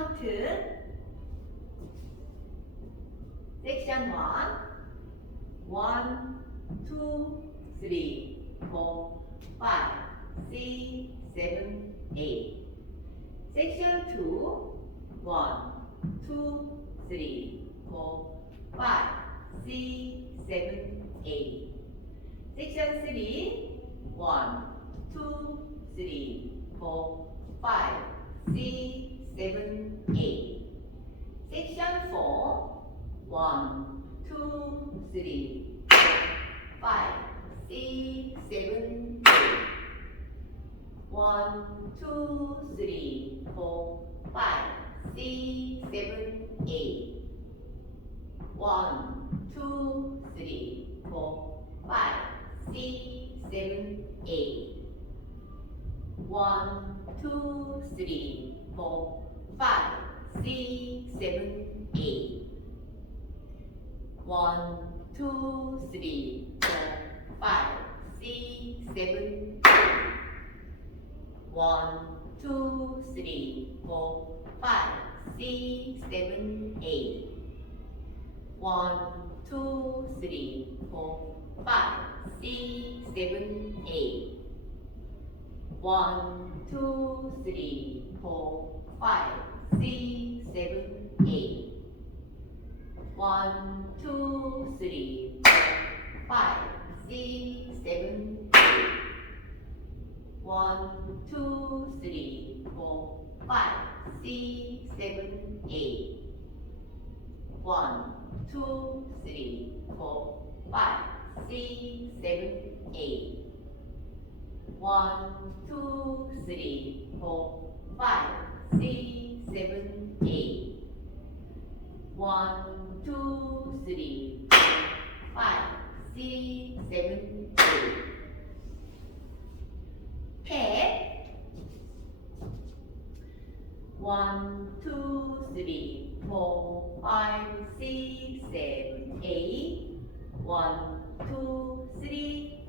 count section 1 1 2 3 4 5 6 7 8 section 2 1 2 3 4 5 6 7 8 section 3 1 2 3 4 5 6 7 8 section 4 1 2 3 4 5 6 7 8 1 2 3 4 5 6 7 8 1 2 3 4 5 6 7 8 1 2 3 4 5 6 7 8 1 2 3 4 5 6 7 8 1 2 3 4 5 6 7 8 1 2 3 4 5 6 7 8 1 2 3 4 5 6 7 8 1 2 3 4 5 6 7 8 1 2 3 4 5 6 7 8 1 2 3 4 5 6 7 8 1 2 3 4 5 6 7 8 1 2 3 4 5 6 7 8 Pet 1 2 3 4 5 6 7 8 1 2 3